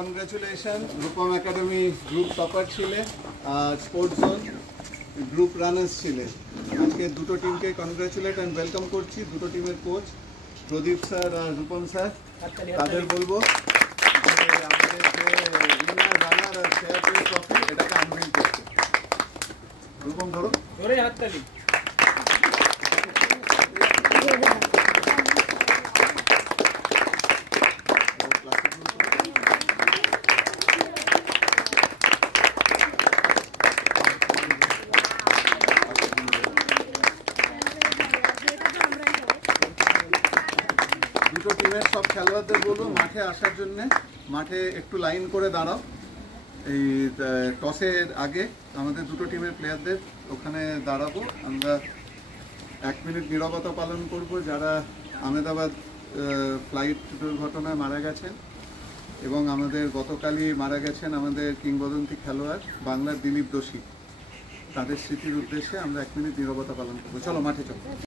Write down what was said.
Congratulation, Rupam academy group topper ছিলে, sports zone group runners ছিলে। আজকে দুটো টিমকে কনগ্রাচুলেট অ্যান্ড ওয়েলকাম করছি। দুটো টিমের কোচ প্রদীপ স্যার আর রূপম স্যার, তাদের বলবো যে আমাদের যে উইনার রানার আর শেয়ার ট্রফি এটাকে আনভিল করতে। রূপম ধরো, ধরে হাততালি। দুটো টিমের সব খেলোয়াড়দের বলবো মাঠে আসার জন্যে, মাঠে একটু লাইন করে দাঁড়াও। এই টসের আগে আমাদের দুটো টিমের প্লেয়ারদের ওখানে দাঁড়াবো। আমরা 1 মিনিট নীরবতা পালন করব যারা আহমেদাবাদ ফ্লাইট দুর্ঘটনায় মারা গেছেন এবং আমাদের গতকালই মারা গেছেন আমাদের কিংবদন্তি খেলোয়াড় বাংলার দিলীপ দোষী। তাদের স্মৃতির উদ্দেশ্যে আমরা 1 মিনিট নীরবতা পালন করবো। চলো মাঠে চলো।